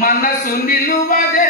మనసు నిలువదే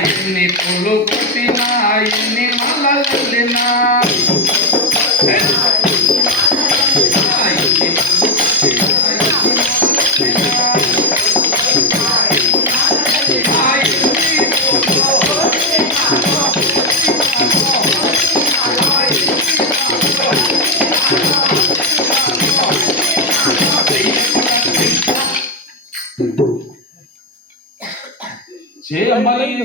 ఎన్ని పూలు పుట్టినా ఎన్ని మల్లెల్లినా ജയ മലയിൽ